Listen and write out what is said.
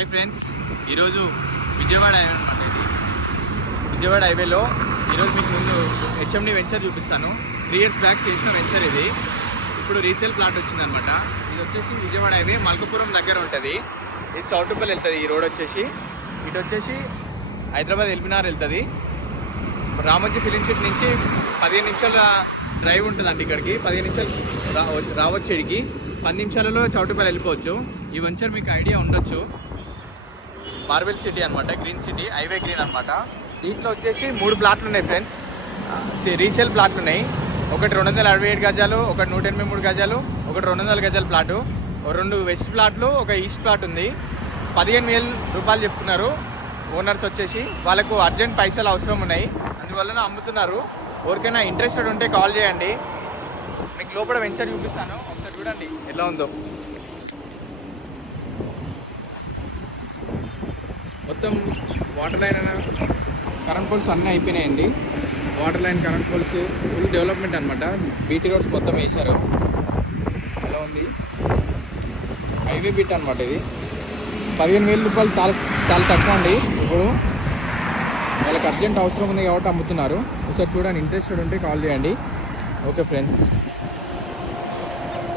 Hi friends, ఈరోజు Vijayawada highway అనమాట. ఇది విజయవాడ హైవేలో ఈరోజు మీకు ముందు హెచ్ఎండి వెంచర్ చూపిస్తాను. 3 years బ్యాక్ చేసిన వెంచర్ ఇది. ఇప్పుడు రీసేల్ ప్లాట్ వచ్చిందనమాట. ఇది వచ్చేసి విజయవాడ హైవే మల్కపురం దగ్గర ఉంటుంది. ఇది చౌటుప్పల్ వెళ్తుంది. ఈ రోడ్ వచ్చేసి ఇటు వచ్చేసి హైదరాబాద్ ఎల్బినార్ వెళ్తుంది. రామోజీ ఫిలిం సిటీ నుంచి 15 నిమిషాల డ్రైవ్ ఉంటుందండి. ఇక్కడికి 15 నిమిషాలు రావచ్చు. ఇడికి 10 నిమిషాలలో చౌటుప్పల్ వెళ్ళిపోవచ్చు. ఈ వెంచర్ మీకు ఐడియా ఉండొచ్చు. మార్బెల్ సిటీ అనమాట, గ్రీన్ సిటీ, హైవే గ్రీన్ అనమాట. దీంట్లో వచ్చేసి 3 ప్లాట్లు ఉన్నాయి ఫ్రెండ్స్. రీసేల్ ప్లాట్లు ఉన్నాయి. ఒకటి 267 గజాలు, ఒకటి 183 గజాలు, ఒకటి 200 గజాల ప్లాటు, 2 వెస్ట్ ప్లాట్లు, ఒక ఈస్ట్ ప్లాట్ ఉంది. 15,000 రూపాయలు చెప్తున్నారు ఓనర్స్ వచ్చేసి. వాళ్ళకు అర్జెంట్ పైసలు అవసరం ఉన్నాయి, అందువలన అమ్ముతున్నారు. ఎవరికైనా ఇంట్రెస్టెడ్ ఉంటే కాల్ చేయండి. మీకు లోపల వెంచర్ చూపిస్తాను, ఒకసారి చూడండి ఎలా ఉందో. మొత్తం వాటర్ లైన్ కరెంట్ పోల్స్ అన్నీ అయిపోయినాయండి. Water line, current poles, full development అనమాట. బీటీ రోడ్స్ మొత్తం వేశారు. ఎలా ఉంది హైవే బిట్ అనమాట. ఇది 15,000 రూపాయలు చాలా తక్కువ అండి. ఇప్పుడు వాళ్ళకి అర్జెంట్ అవసరం ఉంది కాబట్టి అమ్ముతున్నారు. ఒకసారి చూడండి, ఇంట్రెస్టెడ్ ఉంటే కాల్ చేయండి. Okay friends.